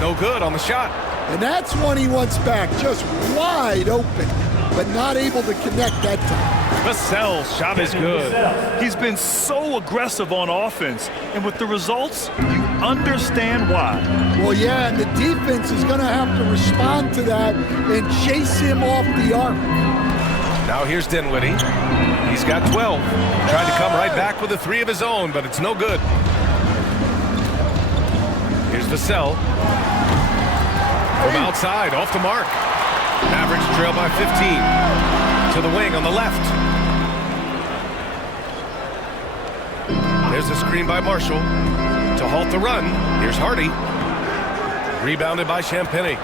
No good on the shot. And that's one he wants back, just wide open, but not able to connect that time. Vassell's shot is good. He's been so aggressive on offense, and with the results, you understand why. Well, yeah, and the defense is going to have to respond to that and chase him off the arc. Now here's Dinwiddie. He's got 12. Tried to come right back with a three of his own, but it's no good. Here's Vassell. From outside, off the mark. Mavericks trail by 15. To the wing on the left. There's a screen by Marshall. To halt the run, here's Hardy. Rebounded by Champagnie.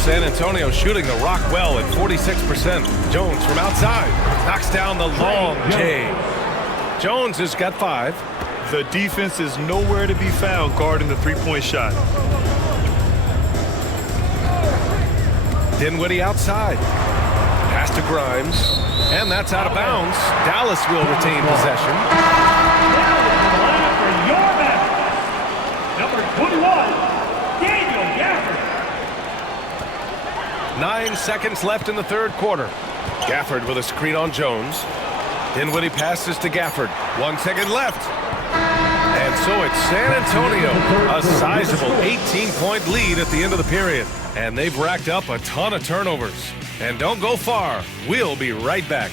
San Antonio shooting the rock well at 46%. Jones from outside. Knocks down the long J. Jones has got 5. The defense is nowhere to be found guarding the three-point shot. Dinwiddie outside. Pass to Grimes. And that's out of bounds. Dallas will retain possession. For your Mavericks, number 21, Daniel Gafford. 9 seconds left in the third quarter. Gafford with a screen on Jones. Dinwiddie passes to Gafford. 1 second left. And so it's San Antonio, a sizable 18-point lead at the end of the period. And they've racked up a ton of turnovers. And don't go far. We'll be right back.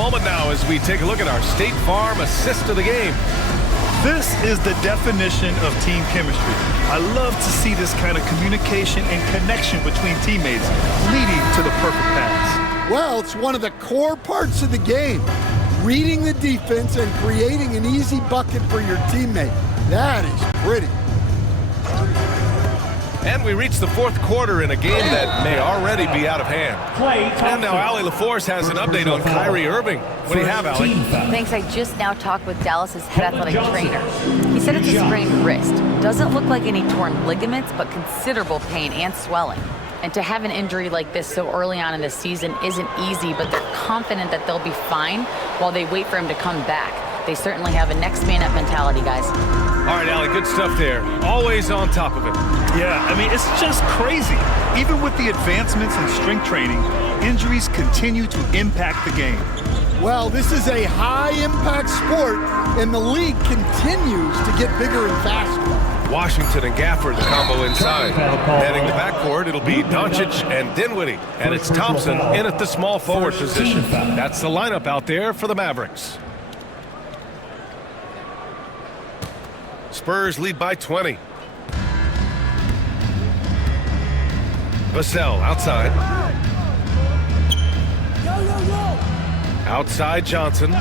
moment now as we take a look at our State Farm assist of the game. This is the definition of team chemistry. I love to see this kind of communication and connection between teammates leading to the perfect pass. Well, it's one of the core parts of the game. Reading the defense and creating an easy bucket for your teammate. That is pretty. And we reach the fourth quarter in a game that may already be out of hand. And now Allie LaForce has an update on Kyrie Irving. What do you have, Allie? Thanks. I just now talked with Dallas's head athletic trainer. He said it's a sprained wrist. Doesn't look like any torn ligaments, but considerable pain and swelling. And to have an injury like this so early on in the season isn't easy, but they're confident that they'll be fine while they wait for him to come back. They certainly have a next man up mentality, guys. All right, Allie, good stuff there. Always on top of it. Yeah, I mean, it's just crazy. Even with the advancements in strength training, injuries continue to impact the game. Well, this is a high-impact sport, and the league continues to get bigger and faster. Washington and Gafford, the combo inside. Heading the backcourt, it'll be Doncic and Dinwiddie. And it's Thompson in at the small forward position. That's the lineup out there for the Mavericks. Spurs lead by 20. Vassell outside. Outside Johnson.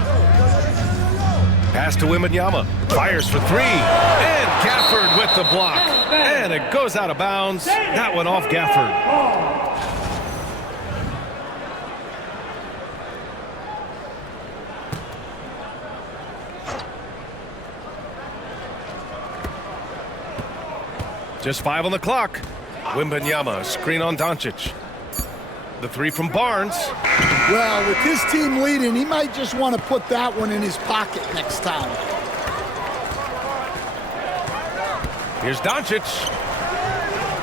Pass to Wembanyama. Fires for three. And Gafford with the block. And it goes out of bounds. That one off Gafford. Just 5 on the clock. Wembanyama, screen on Doncic. The three from Barnes. Well, with his team leading, he might just want to put that one in his pocket next time. Here's Doncic.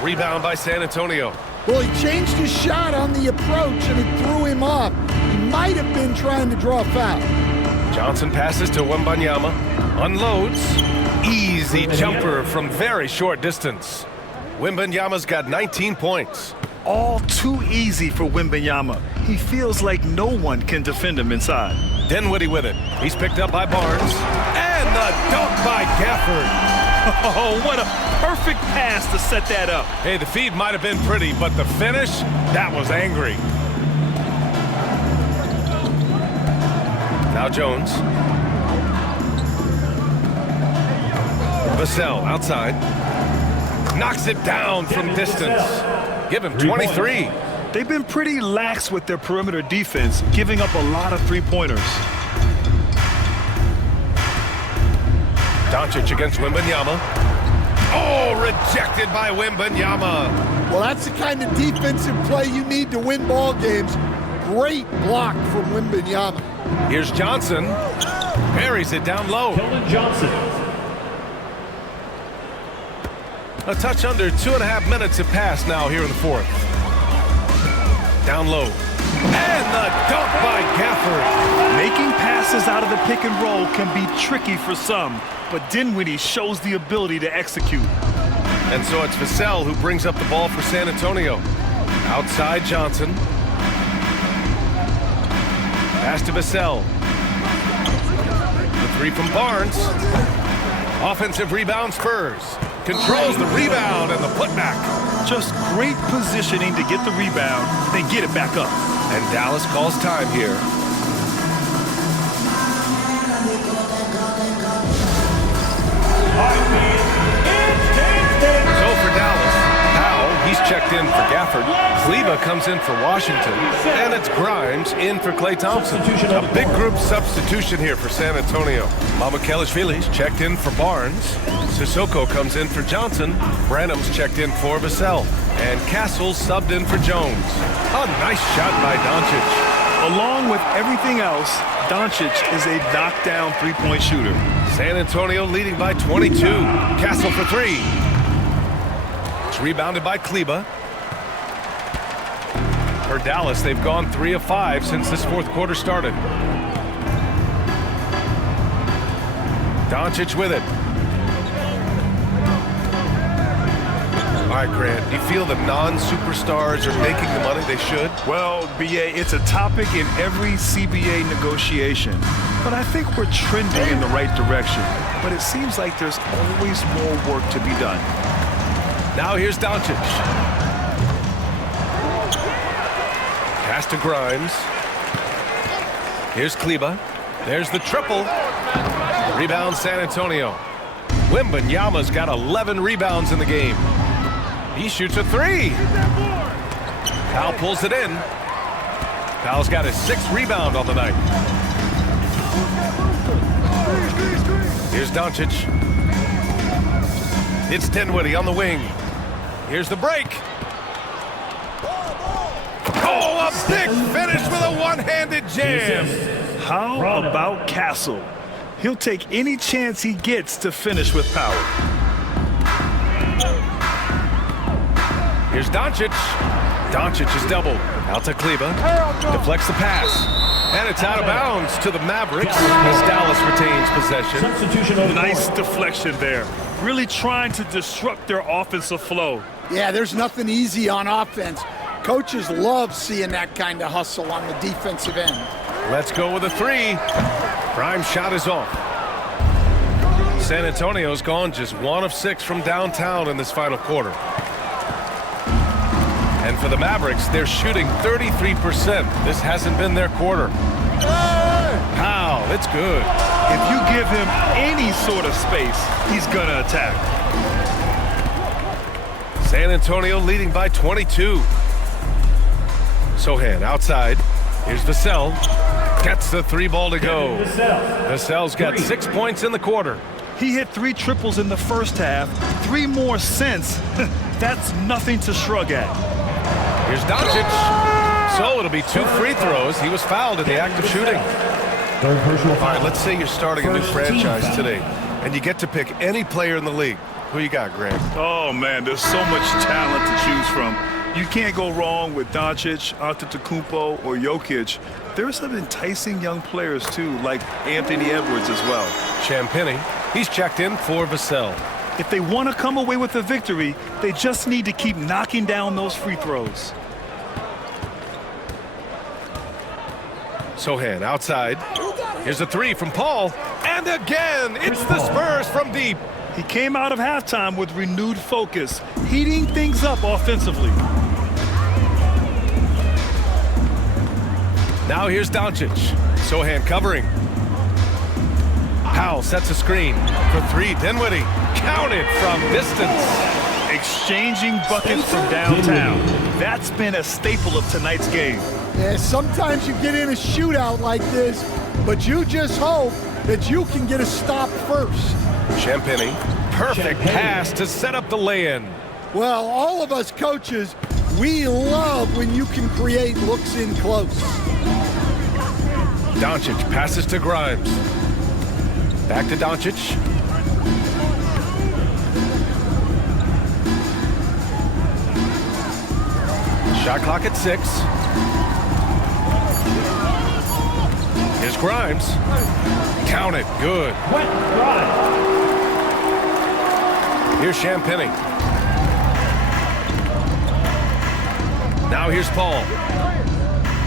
Rebound by San Antonio. Well, he changed his shot on the approach, and it threw him off. He might have been trying to draw a foul. Johnson passes to Wembanyama. Unloads. Easy jumper from very short distance. Wembanyama's got 19 points. All too easy for Wembanyama. He feels like no one can defend him inside. Dinwiddie with it. He's picked up by Barnes. And the dunk by Gafford. Oh, what a perfect pass to set that up. Hey, the feed might have been pretty, but the finish, that was angry. Now Jones. Vassell outside. Knocks it down from distance. Give him 23. They've been pretty lax with their perimeter defense, giving up a lot of three-pointers. Doncic against Wembanyama. Oh, rejected by Wembanyama. Well, that's the kind of defensive play you need to win ball games. Great block from Wembanyama. Here's Johnson. Parries it down low. Johnson. A touch under 2.5 minutes have passed now here in the fourth. Down low. And the dunk by Gafford. Making passes out of the pick and roll can be tricky for some, but Dinwiddie shows the ability to execute. And so it's Vassell who brings up the ball for San Antonio. Outside Johnson. Pass to Vassell. The three from Barnes. Offensive rebound Spurs. Controls the rebound and the putback. Just great positioning to get the rebound, then get it back up. And Dallas calls time here. So for Dallas, Powell, he's checked in for Gafford. Kleber comes in for Washington. And it's Grimes in for Klay Thompson. A big group substitution here for San Antonio. Mamukelashvili's checked in for Barnes. Sissoko comes in for Johnson. Branham's checked in for Vassell. And Castle's subbed in for Jones. A nice shot by Doncic. Along with everything else, Doncic is a knockdown three-point shooter. San Antonio leading by 22. Castle for three. It's rebounded by Kleber. For Dallas, they've gone 3 of 5 since this fourth quarter started. Doncic with it. right, Grant, do you feel the non-superstars are making the money they should? Well, BA, it's a topic in every CBA negotiation. But I think we're trending in the right direction. But it seems like there's always more work to be done. Now here's Doncic. Pass to Grimes. Here's Kleba. There's the triple. Rebound San Antonio. Wembanyama's got 11 rebounds in the game. He shoots a three. Powell pulls it in. Powell's got his 6th rebound on the night. Here's Doncic. It's Dinwiddie on the wing. Here's the break. Oh, a big finish with a one-handed jam. How about Castle? He'll take any chance he gets to finish with power. Here's Doncic. Doncic is doubled. Out to Kleba. Deflects the pass. And it's out of bounds to the Mavericks as Dallas retains possession. Substitution on the Nice board. deflection there. Really trying to disrupt their offensive flow. Yeah, there's nothing easy on offense. Coaches love seeing that kind of hustle on the defensive end. Let's go with a three. Grimes' shot is off. San Antonio's gone just 1 of 6 from downtown in this final quarter. And for the Mavericks, they're shooting 33%. This hasn't been their quarter. Powell, it's good. If you give him any sort of space, he's gonna attack. San Antonio leading by 22. Sohan outside. Here's Vassell. Gets the 3 ball to go. Vassell's got 6 points in the quarter. He hit 3 triples in the first half, 3 more since. That's nothing to shrug at. Here's Doncic. So it'll be 2 free throws. He was fouled in the act of shooting. Third personal All foul. right, let's say you're starting a new franchise today, and you get to pick any player in the league. Who you got, Grant? Oh, man, there's so much talent to choose from. You can't go wrong with Doncic, Antetokounmpo, or Jokic. There's some enticing young players, too, like Anthony Edwards as well. Champagny. He's checked in for Vassell. If they want to come away with a victory, they just need to keep knocking down those free throws. Sohan outside. Here's a 3 from Paul. And again, it's the Spurs from deep. He came out of halftime with renewed focus, heating things up offensively. Now here's Doncic. Sohan covering. Powell sets a screen for 3. Dinwiddie counted from distance. Exchanging buckets from downtown. That's been a staple of tonight's game. Yeah, sometimes you get in a shootout like this, but you just hope that you can get a stop first. Champagny. Perfect pass to set up the lay-in. Well, all of us coaches, we love when you can create looks in close. Doncic passes to Grimes. Back to Doncic. Shot clock at 6. Here's Grimes. Count it. Good. Wet drive. Here's Champagny. Now here's Paul.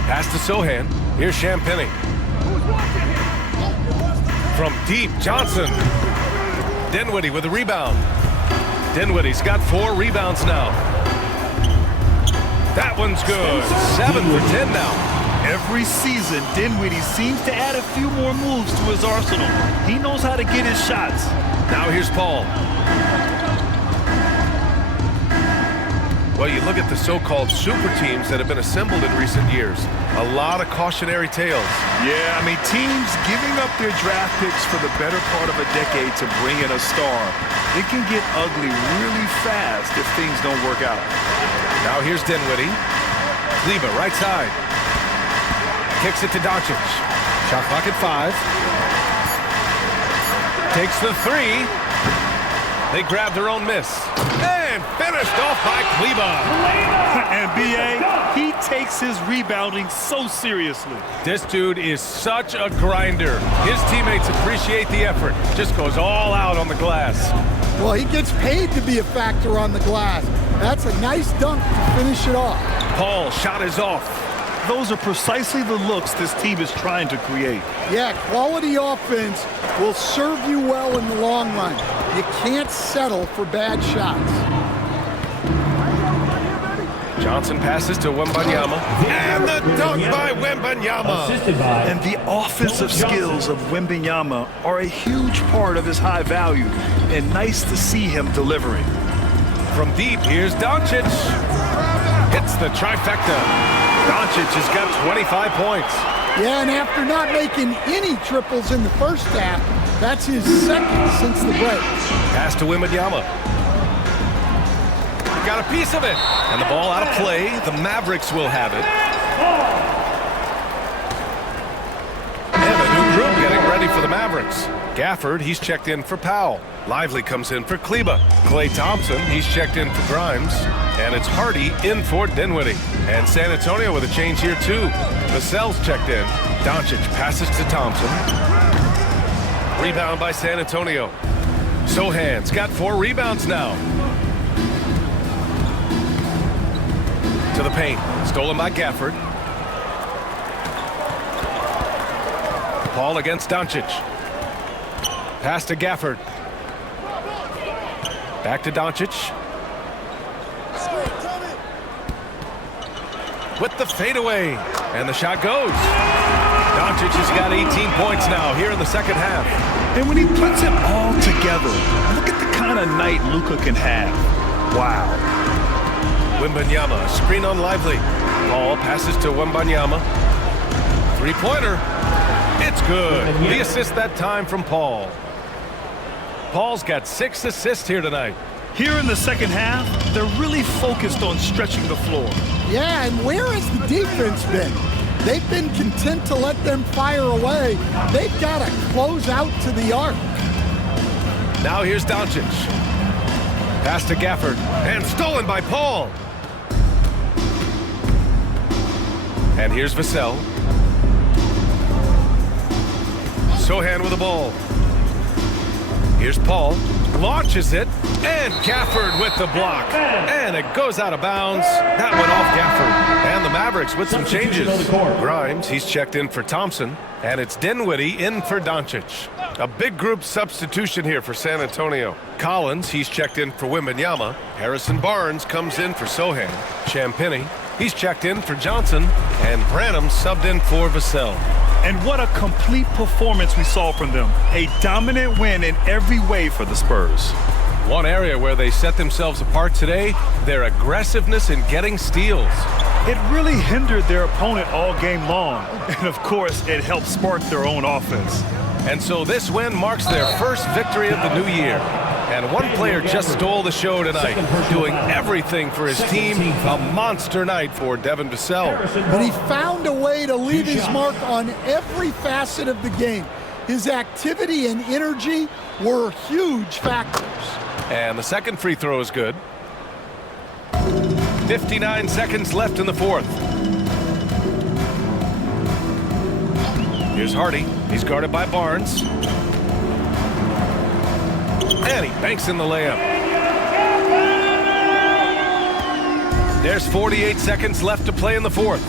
Pass to Sohan. Here's Champagny. From deep, Johnson. Dinwiddie with a rebound. Dinwiddie's got 4 rebounds now. That one's good. 7 for 10 now. Every season, Dinwiddie seems to add a few more moves to his arsenal. He knows how to get his shots. Now here's Paul. Well, you look at the so-called super teams that have been assembled in recent years. A lot of cautionary tales. Yeah, I mean, teams giving up their draft picks for the better part of a decade to bring in a star. It can get ugly really fast if things don't work out. Now here's Dinwiddie. Kleba, right side. Kicks it to Doncic. Shot clock at 5. Takes the 3. They grab their own miss. And finished off by Kleba. And B.A., he takes his rebounding so seriously. This dude is such a grinder. His teammates appreciate the effort. Just goes all out on the glass. Well, he gets paid to be a factor on the glass. That's a nice dunk to finish it off. Paul's shot is off. Those are precisely the looks this team is trying to create. Yeah, quality offense will serve you well in the long run. You can't settle for bad shots. Johnson passes to Wembanyama. And the dunk by Wembanyama. And the offensive skills of Wembanyama are a huge part of his high value, and nice to see him delivering. From deep, here's Doncic. Hits the trifecta. Doncic has got 25 points. Yeah, and after not making any triples in the first half, that's his second since the break. Pass to Wembanyama. Got a piece of it. And the ball out of play. The Mavericks will have it. And a new group getting ready for the Mavericks. Gafford, he's checked in for Powell. Lively comes in for Kleba. Klay Thompson, he's checked in for Grimes. And it's Hardy in for Dinwiddie. And San Antonio with a change here too. Vassell's checked in. Doncic passes to Thompson. Rebound by San Antonio. Sohan's got 4 rebounds now. To the paint. Stolen by Gafford. Paul against Doncic. Pass to Gafford. Back to Doncic. With the fadeaway. And the shot goes. Doncic has got 18 points now here in the second half. And when he puts it all together, look at the kind of night Luka can have. Wow. Wembanyama, screen on Lively. Paul passes to Wembanyama. Three-pointer. It's good. The assist that time from Paul. Paul's got 6 assists here tonight. Here in the second half, they're really focused on stretching the floor. Yeah, and where has the defense been? They've been content to let them fire away. They've got to close out to the arc. Now here's Doncic. Pass to Gafford. And stolen by Paul. And here's Vassell. Sohan with the ball. Here's Paul. Launches it. And Gafford with the block. And it goes out of bounds. That went off Gafford. And the Mavericks with some changes. Grimes, he's checked in for Thompson. And it's Dinwiddie in for Doncic. A big group substitution here for San Antonio. Collins, he's checked in for Wembanyama. Harrison Barnes comes in for Sohan. Champagnie, he's checked in for Johnson. And Branham subbed in for Vassell. And what a complete performance we saw from them. A dominant win in every way for the Spurs. One area where they set themselves apart today, their aggressiveness in getting steals. It really hindered their opponent all game long. And of course, it helped spark their own offense. And so this win marks their first victory of the new year. And one player just stole the show tonight, doing everything for his team. A monster night for Devin Vassell. But he found a way to leave his mark on every facet of the game. His activity and energy were huge factors. And the second free throw is good. 59 seconds left in the fourth. Here's Hardy. He's guarded by Barnes. And he banks in the layup. There's 48 seconds left to play in the fourth.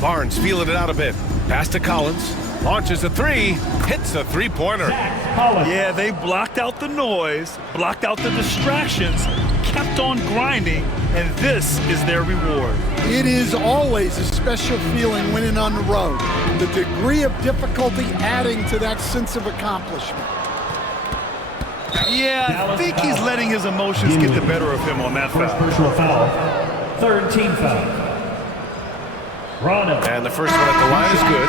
Barnes feeling it out a bit. Pass to Collins. Launches a three. Hits a three-pointer. Yeah, they blocked out the noise, blocked out the distractions, kept on grinding, and this is their reward. It is always a special feeling winning on the road. The degree of difficulty adding to that sense of accomplishment. Yeah, I think he's letting his emotions get the better of him on that First foul. personal foul. Third team foul. Rondo. And the first one at the line is good.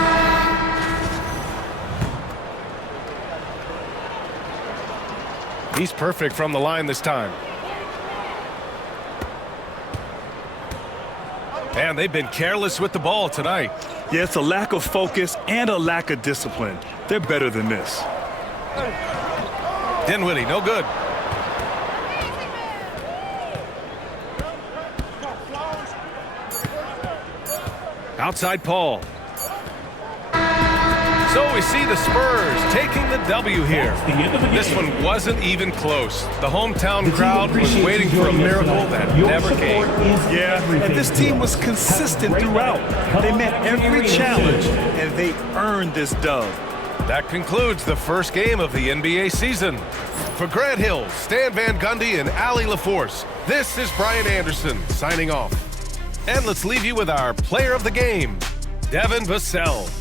He's perfect from the line this time. And they've been careless with the ball tonight. Yeah, it's a lack of focus and a lack of discipline. They're better than this. Dinwiddie, no good. Outside Paul. So we see the Spurs taking the W here. This one wasn't even close. The hometown crowd was waiting for a miracle that never came. Yeah, and this team was consistent throughout. They met every challenge, and they earned this dub. That concludes the first game of the NBA season. For Grant Hill, Stan Van Gundy, and Allie LaForce, this is Brian Anderson signing off. And let's leave you with our player of the game, Devin Vassell.